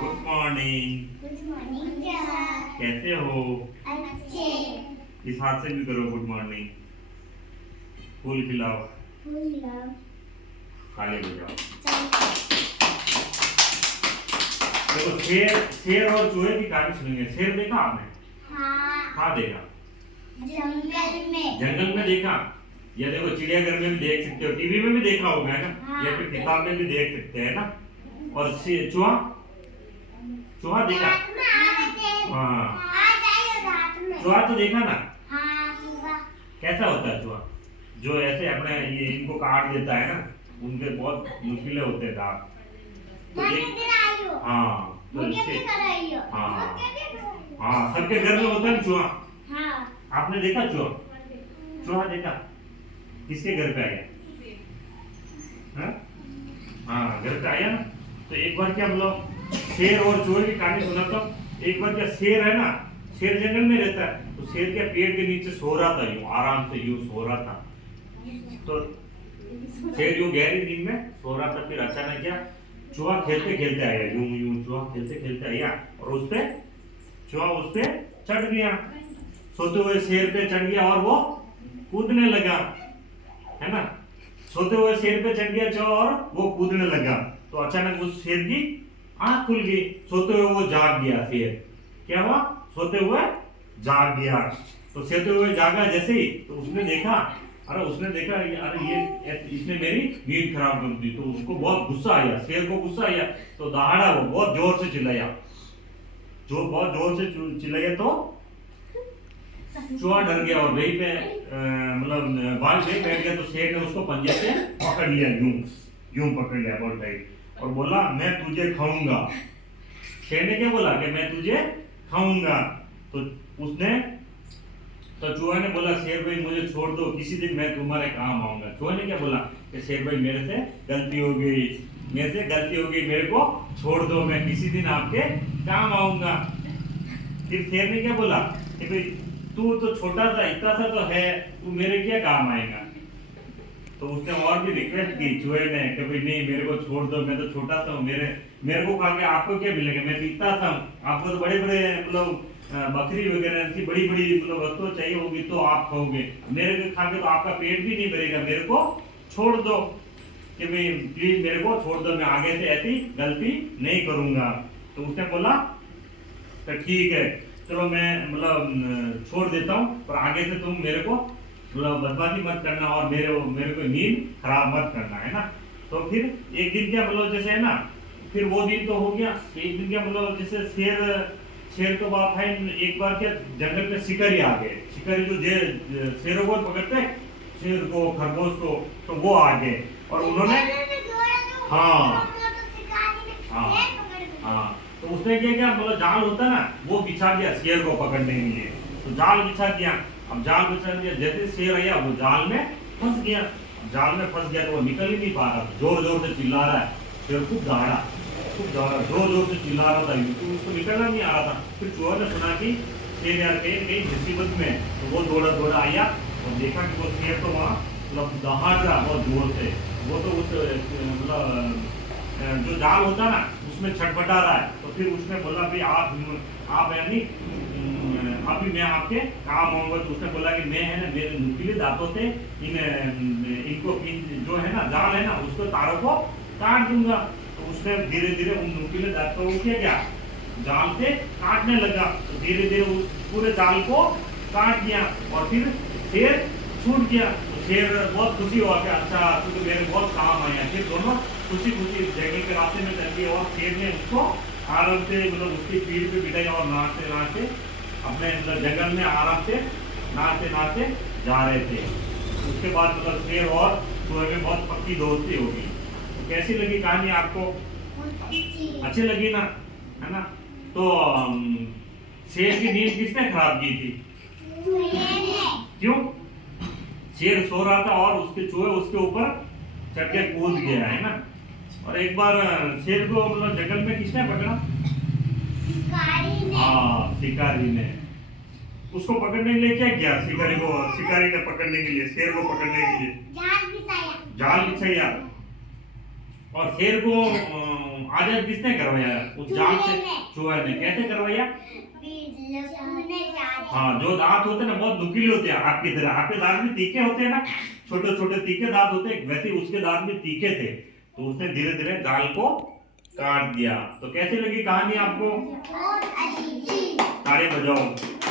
Good morning. Good morning sir. कैसे हो? अच्छे। इस हाथ से भी करो गुड मॉर्निंग। फूल खिलाओ। फूल लाओ। ताली बजाओ। चलो। देखो शेर शेर और चूहे की कहानी सुनेंगे। शेर देखा आपने? हाँ। कहाँ देखा? जंगल में। जंगल में देखा? या देखो चिड़ियाघर में भी देख सकते हो, टीवी में भी देखा होगा है ना? हाँ। या फिर किताब में भी देख सकते हैं ना? और चूहा चूहा देखा? रात में आए थे। हाँ। आ जाइए रात में। चूहा तो देखा ना? हाँ चूहा। कैसा होता है चूहा? जो ऐसे अपने ये इनको काट देता है ना, उनके बहुत नुकीले होते हैं दांत। तो हाँ तो इससे हाँ हाँ सबके घर में होता है चूहा। हाँ। आपने देखा चूहा? चूहा देखा? किसके घर पे आया? हाँ हाँ घर पे आया ना। तो एक बार क्या मतलब शेर और चूहे की कहानी सुनाता हूँ। एक बार क्या शेर है ना, शेर जंगल में रहता है, तो शेर क्या पेड़ के नीचे सो रहा था, यूं आराम से यूं सो रहा था। तो शेर यूं गहरी नींद में सो रहा था। फिर अचानक क्या चूहा खेलते खेलते आया, यूं यूं चूहा खेलते खेलते आया और चूहा उस पे चढ़ गया। सोते हुए शेर पे चढ़ गया और वो कूदने लगा, है ना? सोते हुए शेर पे चढ़ गया चूहा और वो कूदने लगा। तो अचानक उस शेर की आंख खुल गई। सोते हुए वो जाग गया। शेर क्या हुआ? सोते हुए जाग गया। तो सोते हुए जागा जैसे ही तो उसने देखा अरे ये इसने मेरी नींद खराब कर दी। तो उसको बहुत गुस्सा आया, शेर को गुस्सा आया। तो दहाड़ा वो बहुत जोर से चिल्लाया, जो बहुत जोर से चिल्लाया। तो चूहा डर गया और वहीं पे मतलब बाल पे बैठ गया। तो शेर ने उसको पंजे से पकड़ लिया, यूं यूं पकड़ लिया बहुत टाइट और बोला मैं तुझे खाऊंगा। शेर ने क्या बोला कि मैं तुझे खाऊंगा। तो उसने तो चूहा ने बोला शेर भाई मुझे छोड़ दो, किसी दिन मैं तुम्हारे काम आऊंगा। चूहा ने क्या बोला कि शेर भाई मेरे से गलती हो गई, मेरे को छोड़ दो, मैं किसी दिन आपके काम आऊंगा। फिर शेर ने क्या बोला कि भाई तू तो छोटा सा इतना सा तो है, तू मेरे क्या काम आएगा। तो उसने और भी रिक्वेस्ट की चूहे ने कि भाई नहीं मेरे को छोड़ दो, मैं तो छोटा सा हूँ, मेरे को खा के आपको क्या मिलेगा, मैं तो इतना सा हूँ। आपको तो बड़े बड़े मतलब बकरी वगैरह ऐसी बड़ी बड़ी मतलब वस्तु चाहिए होगी तो आप खाओगे, मेरे को खा के तो आपका पेट भी नहीं भरेगा, मेरे को छोड़ दो कि भाई प्लीज मेरे को छोड़ दो, मैं आगे से ऐसी गलती नहीं करूंगा। तो उसने बोला तो ठीक है चलो मैं मतलब छोड़ देता हूँ, पर आगे से तुम मेरे को मतलब बदमाशी मत करना और मेरे को नींद खराब मत करना, है ना? तो फिर एक दिन क्या मतलब जैसे है ना, फिर वो दिन तो हो गया। एक दिन क्या मतलब जैसे शेर तो बात है। एक बार क्या जंगल में शिकारी आ गए। शिकारी जो शेरों को पकड़ते, शेर को खरगोश को, तो वो आ गए और उन्होंने हाँ हाँ हाँ तो उसने क्या क्या मतलब जाल होता है ना, वो बिछा दिया शेर को पकड़ने के लिए। तो जाल बिछा दिया। अब जाल बिछा दिया, जैसे शेर आया वो जाल में फंस गया। जाल में फंस गया तो वो निकल ही नहीं पा रहा, जोर जोर से चिल्ला रहा है। शेर खूब दहाड़ा, जोर जोर से चिल्ला रहा था, तो उसको निकलना नहीं आ रहा था। फिर चूहा ने सुना कि शेर यार कहीं मुसीबत में, तो वो दौड़ा आया और देखा कि वो शेर तो वहाँ मतलब दहाड़ रहा बहुत जोर से। वो तो उस मतलब जो जाल होता ना उसमें छटपटा रहा है। तो फिर उसने बोला भाई आप यानी अभी मैं आपके काम आऊंगा। तो उसने बोला कि मैं है ना मेरे नुकीले दांतों से इनको जो है ना जाल है ना उसको तारों को काट दूंगा। तो उसने धीरे धीरे उन नुकीले दांतों को क्या जाल से काटने लगा। तो धीरे धीरे उस पूरे जाल को काट दिया और फिर शेर छूट गया। तो शेर बहुत खुशी हुआ कि अच्छा तो मेरे बहुत काम आया। फिर दोनों खुशी जंगल के रास्ते में चल गए और शेर ने उसको आराम से मतलब उसकी पीठ पे बिठाया और नाचते नाचते अपने मतलब जंगल में आराम से नाचते जा रहे थे। उसके बाद मतलब शेर और चूहे में बहुत पक्की दोस्ती होगी। तो कैसी लगी कहानी आपको? अच्छी लगी ना, है ना? तो शेर की नींद किसने खराब की थी? क्यों? शेर सो रहा था और उसके चूहे उसके ऊपर चढ़ के कूद गया, है ना? और एक बार शेर को मतलब जंगल में किसने पकड़ा? शिकारी ने। उसको पकड़ने के लिए क्या किया? शिकारी ने पकड़ने के लिए, शेर को पकड़ने के लिए जाल बिछाया और शेर को आजाद किसने करवाया उस जाल से? चूहे ने। कैसे करवाया? हाँ, जो दांत होते हैं ना बहुत नुकीले होते हैं आपकी तरह। आपके दांत भी तीखे होते हैं ना, छोटे छोटे तीखे दांत होते हैं, वैसे उसके दांत भी तीखे थे। तो उसने धीरे धीरे जाल को काट दिया। तो कैसी लगी कहानी आपको? बहुत अच्छी थी। ताली बजाओ।